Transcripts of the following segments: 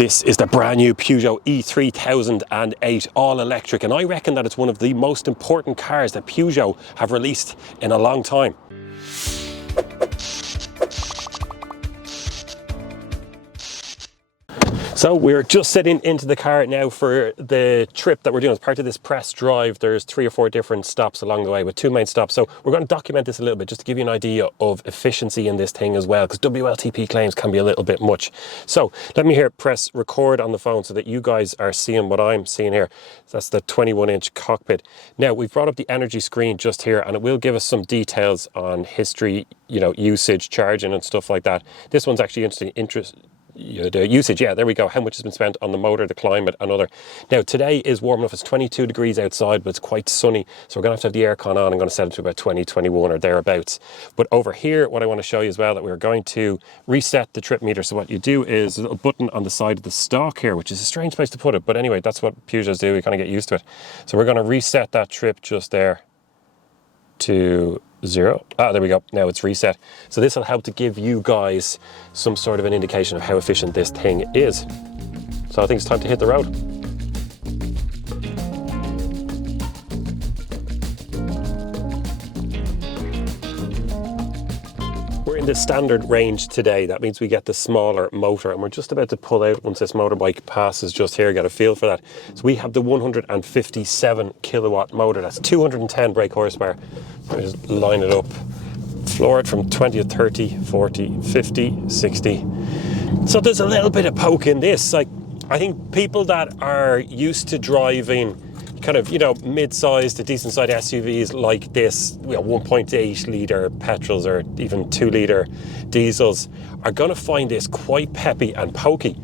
This is the brand new Peugeot e3008 all electric, and I reckon that it's one of the most important cars that Peugeot have released in a long time. So we're just sitting into the car now for the trip that we're doing. As part of this press drive, there's 3 or 4 different stops along the way with 2 main stops. So we're going to document this a little bit just to give you an idea of efficiency in this thing as well, because WLTP claims can be a little bit much. So let me press record on the phone so that you guys are seeing what I'm seeing here. That's the 21-inch cockpit. Now we've brought up the energy screen just here, and it will give us some details on history, usage, charging and stuff like that. This one's actually interesting. The usage, yeah, there we go. How much has been spent on the motor, the climate, and other. Now, today is warm enough. It's 22 degrees outside, but it's quite sunny. So we're going to have the aircon on. I'm going to set it to about 20, 21 or thereabouts. But over here, what I want to show you as well, that we're going to reset the trip meter. So what you do is a little button on the side of the stalk here, which is a strange place to put it. But anyway, that's what Peugeots do. We kind of get used to it. So we're going to reset that trip just there to 0. There we go. Now it's reset. So this will help to give you guys some sort of an indication of how efficient this thing is. So I think it's time to hit the road. We're in the standard range today. That means we get the smaller motor, and we're just about to pull out once this motorbike passes just here, get a feel for that. So we have the 157 kilowatt motor. That's 210 brake horsepower. Just line it up, floor it from 20 to 30, 40, 50, 60. So there's a little bit of poke in this. Like, I think people that are used to driving kind of, mid-sized to decent-sized SUVs like this, 1.8 litre petrols or even 2 litre diesels are going to find this quite peppy and pokey.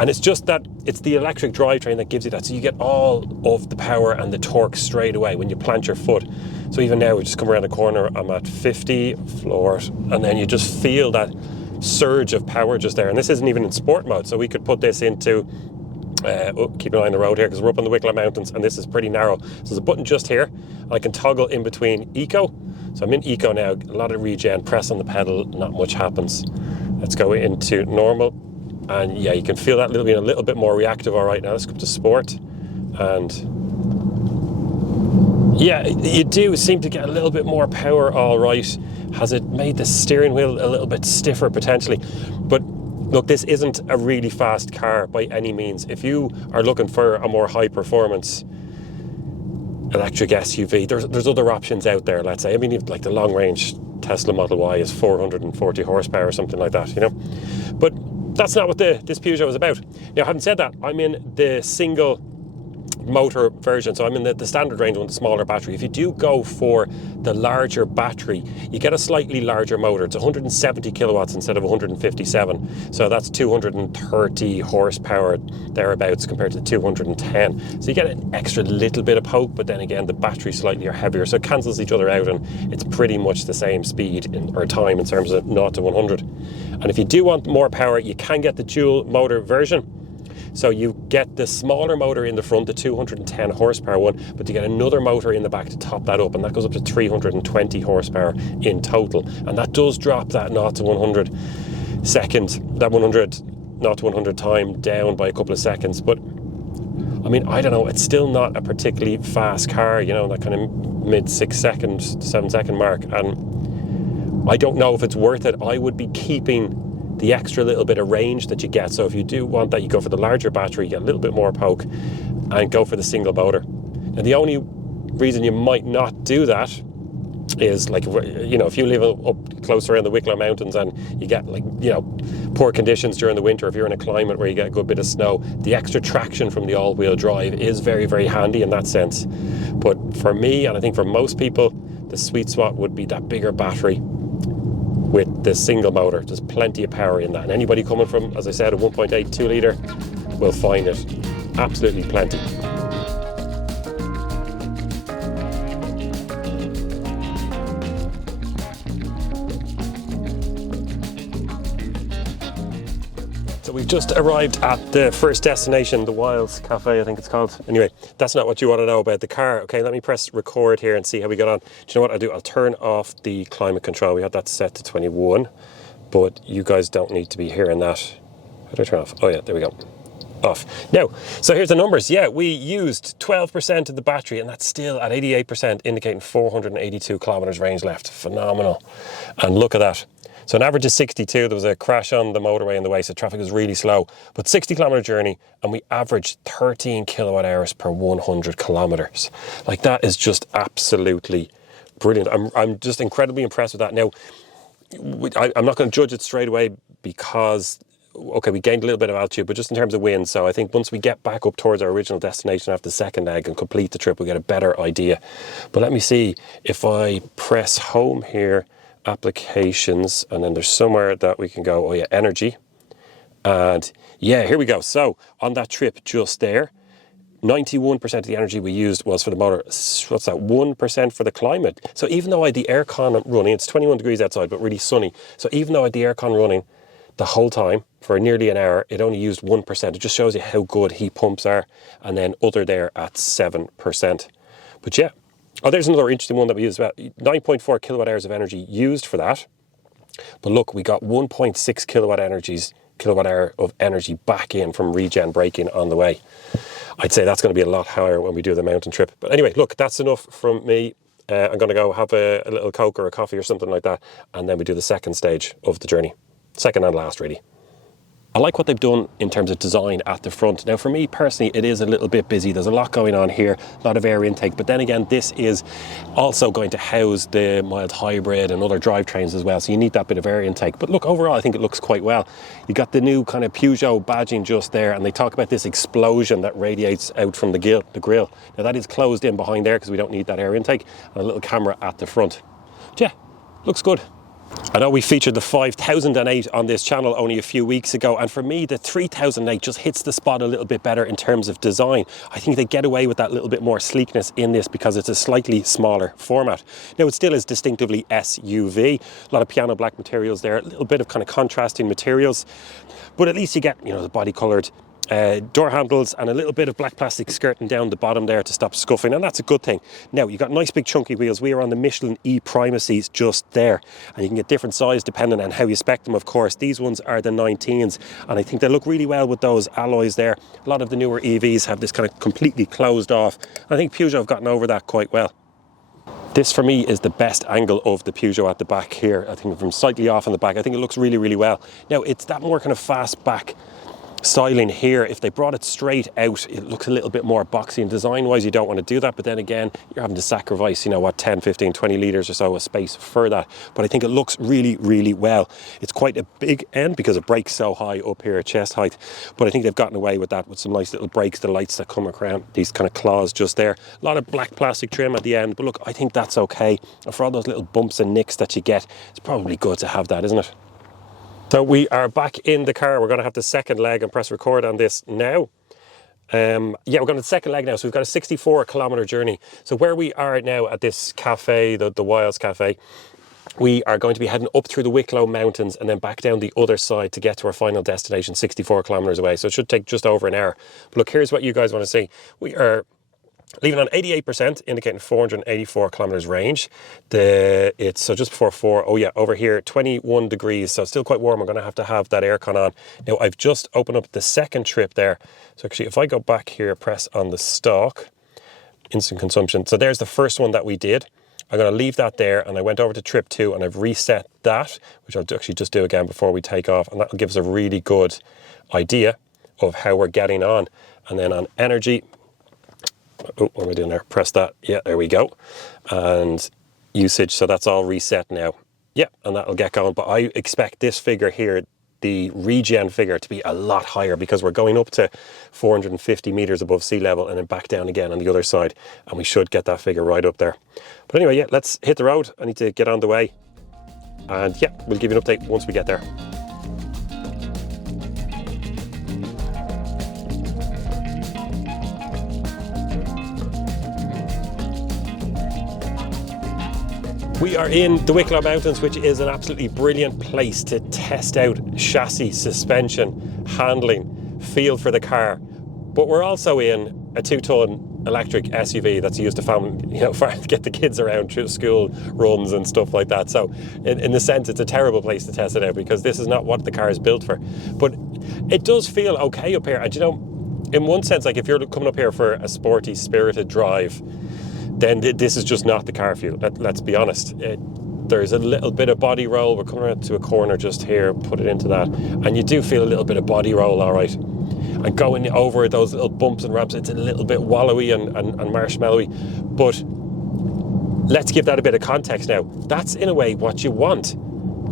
And it's just that it's the electric drivetrain that gives you that. So you get all of the power and the torque straight away when you plant your foot. So even now, we just come around the corner, I'm at 50, floor it, and then you just feel that surge of power just there. And this isn't even in sport mode, so we could put this into, keep an eye on the road here because we're up on the Wicklow Mountains and this is pretty narrow. So there's a button just here. I can toggle in between eco. So I'm in eco now, a lot of regen, press on the pedal, not much happens. Let's go into normal. And yeah, you can feel that being a little bit more reactive. All right, now let's go to sport. And yeah, you do seem to get a little bit more power, all right. Has it made the steering wheel a little bit stiffer potentially? But look, this isn't a really fast car by any means. If you are looking for a more high performance electric SUV, there's other options out there, let's say. I mean, like the long range Tesla Model Y is 440 horsepower or something like that, But that's not what this Peugeot is about. Now, having said that, I'm in the single motor version, so I'm in the standard range one, the smaller battery. If you do go for the larger battery, you get a slightly larger motor. It's 170 kilowatts instead of 157, so that's 230 horsepower thereabouts compared to the 210. So you get an extra little bit of poke, but then again the battery's slightly heavier, so it cancels each other out, and it's pretty much the same speed or time in terms of 0 to 100. And if you do want more power, you can get the dual motor version. So you get the smaller motor in the front, the 210 horsepower one, but you get another motor in the back to top that up, and that goes up to 320 horsepower in total. And that does drop that 0 to 100 seconds, that 100 0 to 100 time down by a couple of seconds. But I mean, I don't know, it's still not a particularly fast car, that kind of mid 6 seconds, 7 second mark. And I don't know if it's worth it. I would be keeping the extra little bit of range that you get. So if you do want that, you go for the larger battery, get a little bit more poke, and go for the single motor. And the only reason you might not do that is, like, if you live up close around the Wicklow Mountains and you get, poor conditions during the winter, if you're in a climate where you get a good bit of snow, the extra traction from the all-wheel drive is very, very handy in that sense. But for me, and I think for most people, the sweet spot would be that bigger battery with the single motor. There's plenty of power in that, and anybody coming from, as I said, a 1.8 2 litre will find it absolutely plenty. So we've just arrived at the first destination, the Wilds Cafe, I think it's called. Anyway, that's not what you want to know about the car. Okay, let me press record here and see how we get on. Do you know what I'll do? I'll turn off the climate control. We had that set to 21, but you guys don't need to be hearing that. How do I turn off? Oh yeah, there we go. off. Now, so here's the numbers. Yeah, we used 12% of the battery, and that's still at 88%, indicating 482 kilometers range left. Phenomenal. And look at that. So an average is 62. There was a crash on the motorway in the way, so traffic was really slow. But 60-kilometer journey, and we averaged 13 kilowatt hours per 100 kilometers. Like, that is just absolutely brilliant. I'm just incredibly impressed with that. Now, I'm not going to judge it straight away because, okay, we gained a little bit of altitude, but just in terms of wind. So I think once we get back up towards our original destination after the second leg and complete the trip, we'll get a better idea. But let me see, if I press home here, applications, and then there's somewhere that we can go, oh yeah, energy. And yeah, here we go. So on that trip just there, 91% of the energy we used was for the motor. What's that? 1% for the climate. So even though I had the aircon running, it's 21 degrees outside, but really sunny. So even though I had the aircon running the whole time for nearly an hour, it only used 1%. It just shows you how good heat pumps are. And then other there at 7%. But yeah. Oh, there's another interesting one that we used, about 9.4 kilowatt hours of energy used for that. But look, we got 1.6 kilowatt hour of energy back in from regen braking on the way. I'd say that's going to be a lot higher when we do the mountain trip. But anyway, look, that's enough from me. I'm going to go have a little Coke or a coffee or something like that. And then we do the second stage of the journey. Second and last, really. I like what they've done in terms of design at the front. Now, for me personally, it is a little bit busy. There's a lot going on here, a lot of air intake. But then again, this is also going to house the mild hybrid and other drivetrains as well. So you need that bit of air intake. But look, overall, I think it looks quite well. You got the new kind of Peugeot badging just there. And they talk about this explosion that radiates out from the grille. Now, that is closed in behind there because we don't need that air intake. And a little camera at the front. But yeah, looks good. I know we featured the 5008 on this channel only a few weeks ago, and for me the 3008 just hits the spot a little bit better in terms of design. I think they get away with that little bit more sleekness in this because it's a slightly smaller format. Now, it still is distinctively SUV, a lot of piano black materials there, a little bit of kind of contrasting materials, but at least you get, you know, the body coloured door handles and a little bit of black plastic skirting down the bottom there to stop scuffing, and that's a good thing. Now, you got nice big chunky wheels. We are on the Michelin E Primacies just there, and you can get different size depending on how you spec them, of course. These ones are the 19s, and I think they look really well with those alloys there. A lot of the newer EVs have this kind of completely closed off. I think Peugeot have gotten over that quite well. This for me is the best angle of the Peugeot at the back here. I think from slightly off in the back, I think it looks really, really well. Now, it's that more kind of fast back styling here. If they brought it straight out, it looks a little bit more boxy, and design wise you don't want to do that, but then again you're having to sacrifice, you know what, 10, 15, 20 litres or so of space for that. But I think it looks really, really well. It's quite a big end because it brakes so high up here at chest height, but I think they've gotten away with that with some nice little brakes, the lights that come around, these kind of claws just there, a lot of black plastic trim at the end. But look, I think that's okay, and for all those little bumps and nicks that you get, it's probably good to have that, isn't it? So we are back in the car. We're going to have the second leg and press record on this now. Yeah, we're going to the second leg now. So we've got a 64-kilometer journey. So where we are now at this cafe, the Wilds Cafe, we are going to be heading up through the Wicklow Mountains and then back down the other side to get to our final destination, 64 kilometers away. So it should take just over an hour. But look, here's what you guys want to see. We are leaving on 88%, indicating 484 kilometers range. It's so just before 4. Oh yeah, over here 21 degrees, so still quite warm. I'm going to have that aircon on. Now, I've just opened up the second trip there. So actually, if I go back here, press on the stock, instant consumption. So there's the first one that we did. I'm going to leave that there, and I went over to trip 2 and I've reset that, which I'll actually just do again before we take off, and that will give us a really good idea of how we're getting on. And then on energy, oh, what am I doing there? Press that. Yeah, there we go. And usage, so that's all reset now. Yeah, and that'll get going. But I expect this figure here, the regen figure, to be a lot higher because we're going up to 450 meters above sea level and then back down again on the other side. And we should get that figure right up there. But anyway, yeah, let's hit the road. I need to get on the way. And yeah, we'll give you an update once we get there. We are in the Wicklow Mountains, which is an absolutely brilliant place to test out chassis, suspension, handling, feel for the car. But we're also in a 2-ton electric SUV that's used to to get the kids around through school runs and stuff like that. So in a sense, it's a terrible place to test it out because this is not what the car is built for. But it does feel okay up here. And you know, in one sense, like if you're coming up here for a sporty, spirited drive, then this is just not the car for you. Let's be honest. There's a little bit of body roll. We're coming around to a corner just here, put it into that, and you do feel a little bit of body roll, all right. And going over those little bumps and ramps, it's a little bit wallowy and marshmallowy, but let's give that a bit of context now. That's in a way what you want.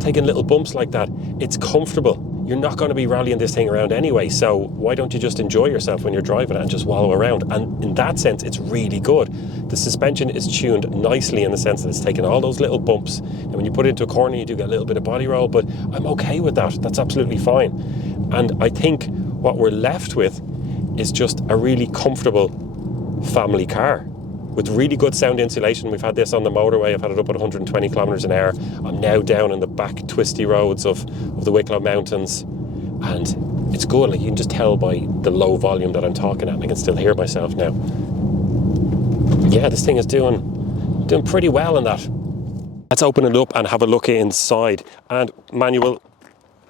Taking little bumps like that, it's comfortable. You're not going to be rallying this thing around anyway, so why don't you just enjoy yourself when you're driving it and just wallow around? And in that sense, it's really good. The suspension is tuned nicely in the sense that it's taking all those little bumps, and when you put it into a corner, you do get a little bit of body roll, but I'm okay with that. That's absolutely fine. And I think what we're left with is just a really comfortable family car with really good sound insulation. We've had this on the motorway. I've had it up at 120 kilometers an hour. I'm now down in the back twisty roads of the Wicklow Mountains, and it's good. Like, you can just tell by the low volume that I'm talking at, and I can still hear myself now. Yeah, this thing is doing pretty well in that. Let's open it up and have a look inside. And manual,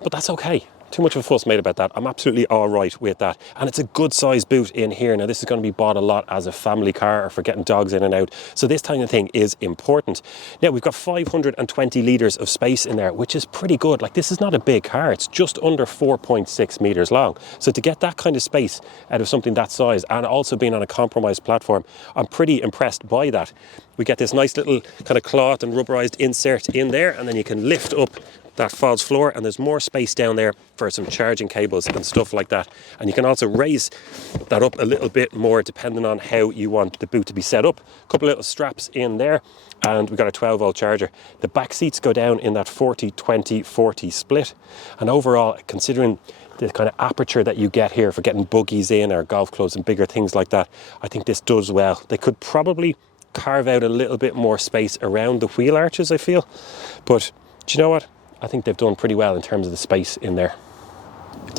but that's okay. Too much of a fuss made about that. I'm absolutely all right with that. And it's a good size boot in here. Now, this is going to be bought a lot as a family car or for getting dogs in and out. So this kind of thing is important. Now, we've got 520 litres of space in there, which is pretty good. Like, this is not a big car. It's just under 4.6 metres long. So to get that kind of space out of something that size, and also being on a compromised platform, I'm pretty impressed by that. We get this nice little kind of cloth and rubberized insert in there, and then you can lift up that false floor, and there's more space down there for some charging cables and stuff like that. And you can also raise that up a little bit more depending on how you want the boot to be set up. A couple of little straps in there, and we've got a 12-volt charger. The back seats go down in that 40-20-40 split, and overall, considering the kind of aperture that you get here for getting buggies in or golf clubs and bigger things like that, I think this does well. They could probably carve out a little bit more space around the wheel arches, I feel, but do you know what? I think they've done pretty well in terms of the space in there.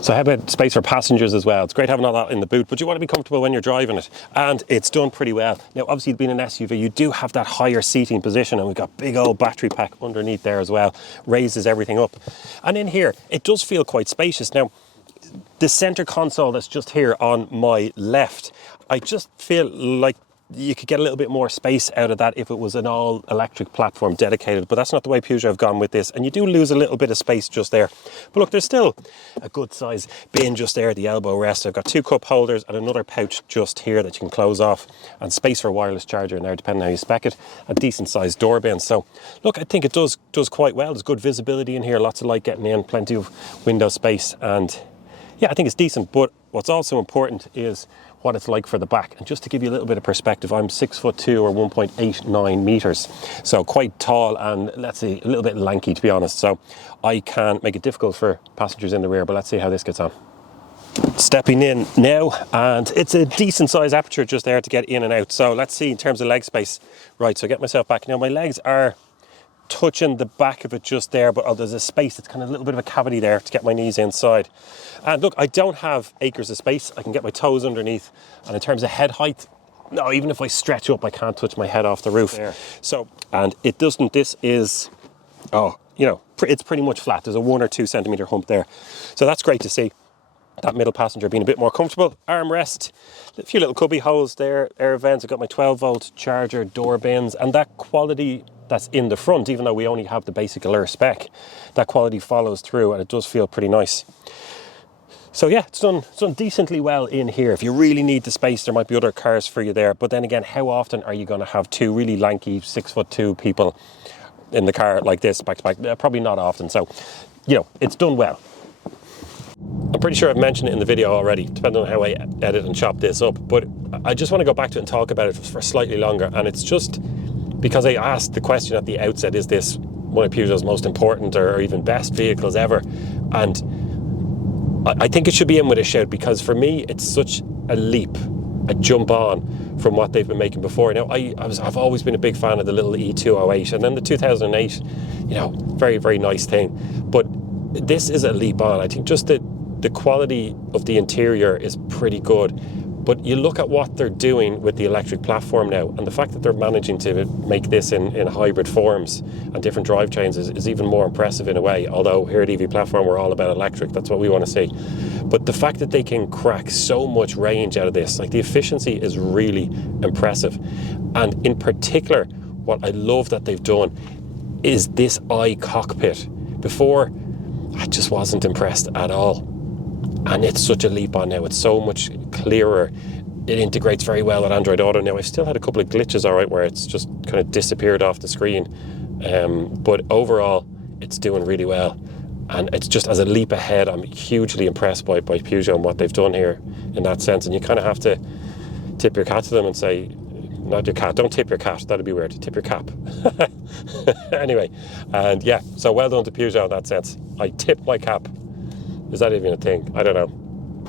So how about space for passengers as well? It's great having all that in the boot, but you want to be comfortable when you're driving it, and it's done pretty well. Now, obviously, being an SUV, you do have that higher seating position, and we've got big old battery pack underneath there as well. Raises everything up. And in here, it does feel quite spacious. Now, the center console that's just here on my left, I just feel like you could get a little bit more space out of that if it was an all-electric platform dedicated, but that's not the way Peugeot have gone with this, and you do lose a little bit of space just there. But look, there's still a good size bin just there at the elbow rest. I've got 2 cup holders and another pouch just here that you can close off, and space for a wireless charger in there, depending on how you spec it. A decent sized door bin. So look, I think it does quite well. There's good visibility in here, lots of light getting in, plenty of window space, and yeah, I think it's decent. But what's also important is what it's like for the back. And just to give you a little bit of perspective, I'm 6'2" or 1.89 meters. So quite tall and, let's see, a little bit lanky, to be honest. So I can make it difficult for passengers in the rear, but let's see how this gets on. Stepping in now, and it's a decent size aperture just there to get in and out. So let's see in terms of leg space. Right, so get myself back. Now my legs are touching the back of it just there, but there's a space, it's kind of a little bit of a cavity there to get my knees inside. And look, I don't have acres of space. I can get my toes underneath, and in terms of head height, no, even if I stretch up, I can't touch my head off the roof there. So, and it doesn't, this is, oh, you know, it's pretty much flat. There's a 1 or 2 centimeter hump there, so that's great to see. That middle passenger being a bit more comfortable. Armrest, a few little cubby holes there, air vents. I've got my 12-volt charger, door bins, and that quality that's in the front, even though we only have the basic Allure spec, that quality follows through, and it does feel pretty nice. So yeah, it's done decently well in here. If you really need the space, there might be other cars for you there. But then again, how often are you going to have 2 really lanky 6'2" people in the car like this back to back? Probably not often. So, you know, it's done well. I'm pretty sure I've mentioned it in the video already, depending on how I edit and chop this up, but I just want to go back to it and talk about it for slightly longer. And it's just because I asked the question at the outset, is this one of Peugeot's most important or even best vehicles ever? And I think it should be in with a shout, because for me, it's such a leap, a jump on from what they've been making before. Now, I've always been a big fan of the little E3008, and then the 2008, you know, very, very nice thing. But this is a leap on. I think just the quality of the interior is pretty good. But you look at what they're doing with the electric platform now, and the fact that they're managing to make this in hybrid forms and different drivetrains is even more impressive in a way. Although here at EV Platform, we're all about electric. That's what we want to see. But the fact that they can crack so much range out of this, like the efficiency is really impressive. And in particular, what I love that they've done is this iCockpit. Before, I just wasn't impressed at all. And it's such a leap on now. It's so much clearer. It integrates very well with Android Auto. Now, I've still had a couple of glitches, all right, where it's just kind of disappeared off the screen. But overall, it's doing really well. And it's just as a leap ahead. I'm hugely impressed by Peugeot and what they've done here in that sense. And you kind of have to tip your hat to them and say, not your cat, don't tip your cat, that'd be weird, tip your cap. Anyway, and yeah, so well done to Peugeot in that sense. I tip my cap. Is that even a thing? I don't know.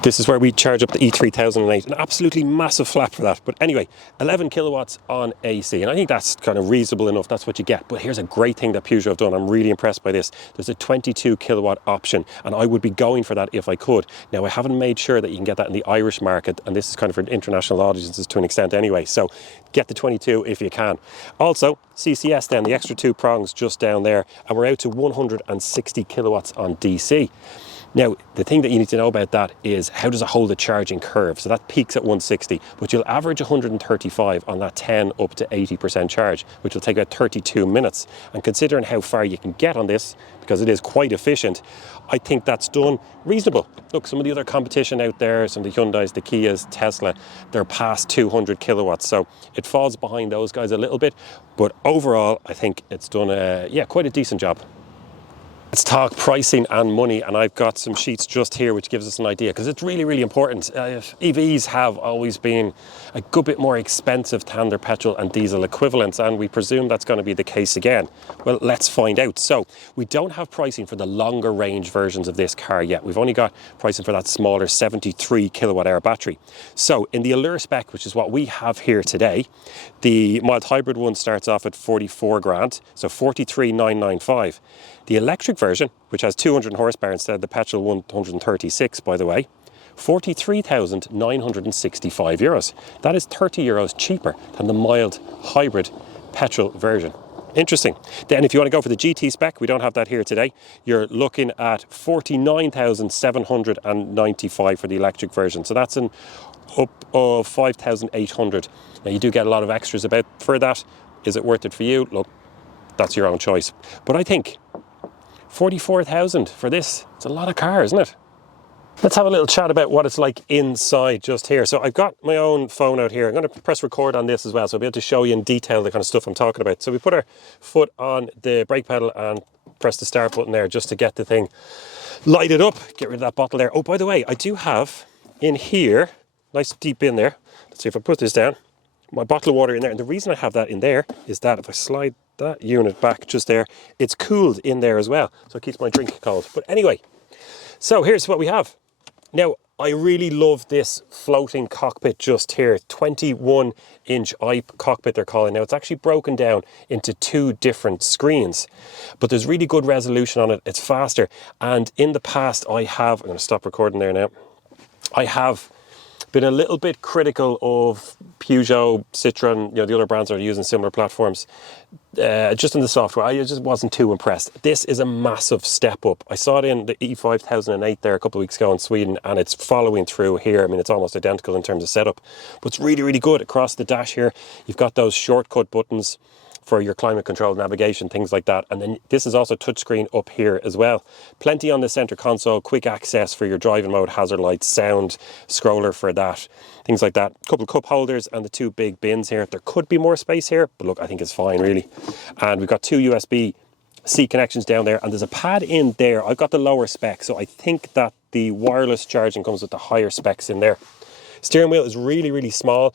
This is where we charge up the e3008. An absolutely massive flap for that. But anyway, 11 kilowatts on AC. And I think that's kind of reasonable enough. That's what you get. But here's a great thing that Peugeot have done. I'm really impressed by this. There's a 22 kilowatt option. And I would be going for that if I could. Now, I haven't made sure that you can get that in the Irish market. And this is kind of for international audiences to an extent anyway. So get the 22 if you can. Also, CCS then, the extra 2 prongs just down there. And we're out to 160 kilowatts on DC. Now, the thing that you need to know about that is how does it hold the charging curve? So that peaks at 160, but you'll average 135 on that 10 up to 80% charge, which will take about 32 minutes. And considering how far you can get on this, because it is quite efficient, I think that's done reasonable. Look, some of the other competition out there, some of the Hyundais, the Kias, Tesla, they're past 200 kilowatts. So it falls behind those guys a little bit, but overall, I think it's done quite a decent job. Let's talk pricing and money, and I've got some sheets just here which gives us an idea, because it's really, really important. EVs have always been a good bit more expensive than their petrol and diesel equivalents, and we presume that's going to be the case again. Well, let's find out. So we don't have pricing for the longer range versions of this car yet. We've only got pricing for that smaller 73 kilowatt hour battery. So in the Allure spec, which is what we have here today, the mild hybrid one starts off at 44 grand, so 43,995. The electric version, which has 200 horsepower instead of the petrol 136, by the way, 43,965 euros. That is 30 euros cheaper than the mild hybrid petrol version. Interesting. Then if you want to go for the GT spec, we don't have that here today. You're looking at 49,795 for the electric version. So that's an up of 5,800. Now you do get a lot of extras for that. Is it worth it for you? Look, that's your own choice. But I think 44,000 for this, it's a lot of car, isn't it? Let's have a little chat about what it's like inside just here. So I've got my own phone out here. I'm going to press record on this as well, so I'll be able to show you in detail the kind of stuff I'm talking about. So we put our foot on the brake pedal and press the start button there just to get the thing lighted up. Get rid of that bottle there. Oh, by the way, I do have in here, nice deep in there. Let's see if I put this down. My bottle of water in there. And the reason I have that in there is that if I slide that unit back just there, it's cooled in there as well, so it keeps my drink cold. But anyway, so here's what we have. Now, I really love this floating cockpit just here, 21-inch cockpit they're calling. Now, it's actually broken down into 2 different screens, but there's really good resolution on it. It's faster. And in the past, I'm going to stop recording there now. I have been a little bit critical of Peugeot, Citroën, the other brands that are using similar platforms. Just in the software, I just wasn't too impressed. This is a massive step up. I saw it in the E5008 there a couple of weeks ago in Sweden, and it's following through here. I mean, it's almost identical in terms of setup, but it's really, really good. Across the dash here, you've got those shortcut buttons for your climate control, navigation, things like that. And then this is also touchscreen up here as well. Plenty on the center console, quick access for your driving mode, hazard lights, sound, scroller for that, things like that. A couple of cup holders and the 2 big bins here. There could be more space here, but look, I think it's fine really. And we've got 2 USB-C connections down there, and there's a pad in there. I've got the lower spec, so I think that the wireless charging comes with the higher specs in there. Steering wheel is really, really small.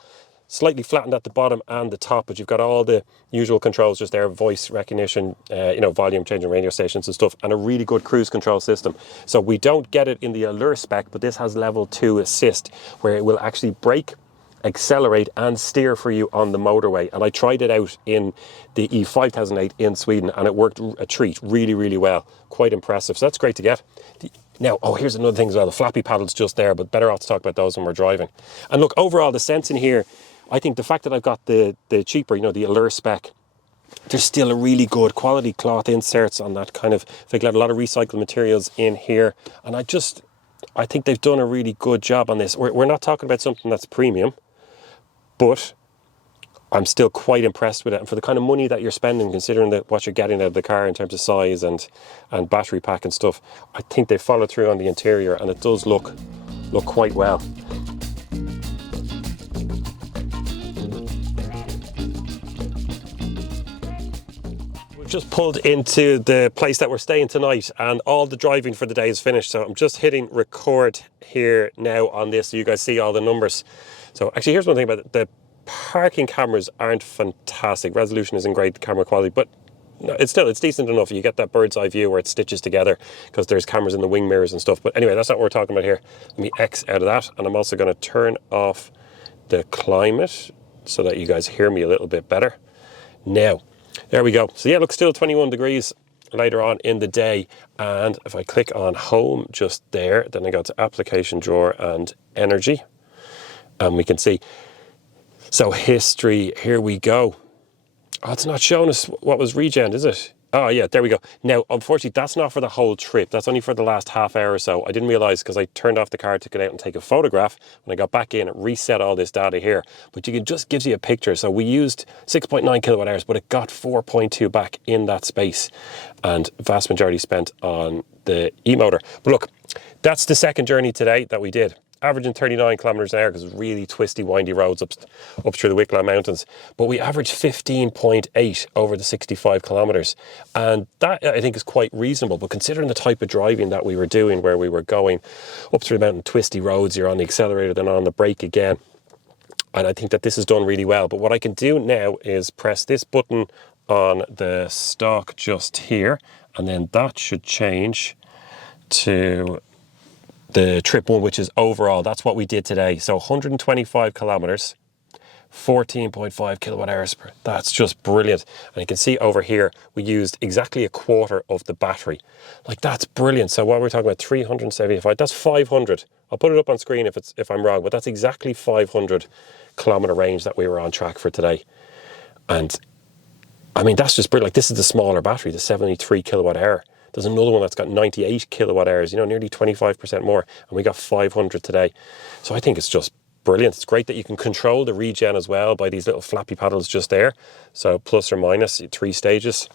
Slightly flattened at the bottom and the top, but you've got all the usual controls just there, voice recognition, volume changing radio stations and stuff, and a really good cruise control system. So we don't get it in the Allure spec, but this has level 2 assist, where it will actually brake, accelerate and steer for you on the motorway. And I tried it out in the E5008 in Sweden, and it worked a treat, really, really well. Quite impressive. So that's great to get. Now, oh, here's another thing as well. The flappy paddles just there, but better off to talk about those when we're driving. And look, overall, the sense in here, I think the fact that I've got the cheaper, you know, the Allure spec, there's still a really good quality cloth inserts on that kind of, they've got a lot of recycled materials in here. And I think they've done a really good job on this. We're not talking about something that's premium, but I'm still quite impressed with it. And for the kind of money that you're spending, considering what you're getting out of the car in terms of size and battery pack and stuff, I think they followed through on the interior, and it does look quite well. We've just pulled into the place that we're staying tonight, and all the driving for the day is finished. So I'm just hitting record here now on this so you guys see all the numbers. So actually, here's one thing about it. The parking cameras aren't fantastic. Resolution isn't great, camera quality, but no, it's decent enough. You get that bird's eye view where it stitches together because there's cameras in the wing mirrors and stuff. But anyway, that's not what we're talking about here. Let me X out of that, and I'm also going to turn off the climate so that you guys hear me a little bit better. Now, there we go. So yeah, look, still 21 degrees later on in the day. And if I click on home just there, then I go to application drawer and energy, and we can see. So history, here we go. Oh, it's not showing us what was regen, is it? Oh yeah, there we go. Now, unfortunately, that's not for the whole trip. That's only for the last half hour or so. I didn't realize because I turned off the car to get out and take a photograph. When I got back in, it reset all this data here. But it just gives you a picture. So we used 6.9 kilowatt hours, but it got 4.2 back in that space. And vast majority spent on the e-motor. But look, that's the second journey today that we did. Averaging 39 kilometers an hour because it's really twisty, windy roads up through the Wicklow Mountains. But we averaged 15.8 over the 65 kilometers. And that, I think, is quite reasonable. But considering the type of driving that we were doing, where we were going up through the mountain, twisty roads, you're on the accelerator, then on the brake again. And I think that this is done really well. But what I can do now is press this button on the stalk just here. And then that should change to the trip one, which is overall. That's what we did today. So 125 kilometers, 14.5 kilowatt hours. That's just brilliant. And you can see over here, we used exactly a quarter of the battery. Like, that's brilliant. So what we're talking about, 375, that's 500. I'll put it up on screen if I'm wrong, but that's exactly 500 kilometer range that we were on track for today. And I mean, that's just brilliant. Like, this is the smaller battery, the 73 kilowatt hour. There's another one that's got 98 kilowatt hours, you know, nearly 25% more. And we got 500 today. So I think it's just brilliant. It's great that you can control the regen as well by these little flappy paddles just there. So plus or minus 3 stages.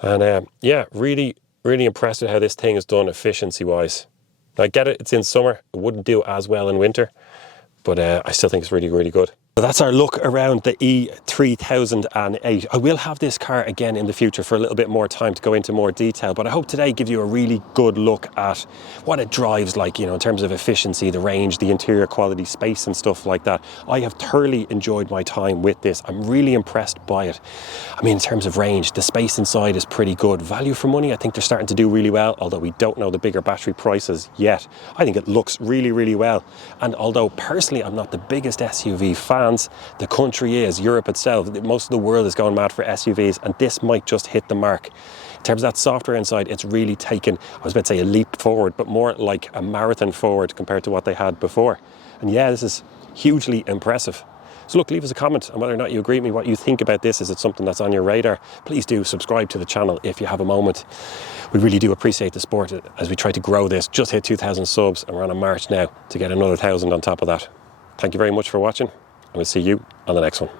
And yeah, really, really impressed with how this thing is done efficiency-wise. I get it, it's in summer. It wouldn't do as well in winter. But I still think it's really, really good. So that's our look around the E3008. I will have this car again in the future for a little bit more time to go into more detail, but I hope today give you a really good look at what it drives like, you know, in terms of efficiency, the range, the interior quality, space and stuff like that. I have thoroughly enjoyed my time with this. I'm really impressed by it. I mean, in terms of range, the space inside is pretty good. Value for money, I think they're starting to do really well, although we don't know the bigger battery prices yet. I think it looks really, really well. And although personally I'm not the biggest SUV fan, the country is, Europe itself, most of the world is going mad for SUVs, and this might just hit the mark. In terms of that software inside, it's really taken, I was about to say a leap forward, but more like a marathon forward compared to what they had before. And yeah, this is hugely impressive. So look, leave us a comment on whether or not you agree with me, what you think about this. Is it something that's on your radar? Please do subscribe to the channel if you have a moment. We really do appreciate the support as we try to grow this. Just hit 2,000 subs and we're on a march now to get another 1,000 on top of that. Thank you very much for watching, and we'll see you on the next one.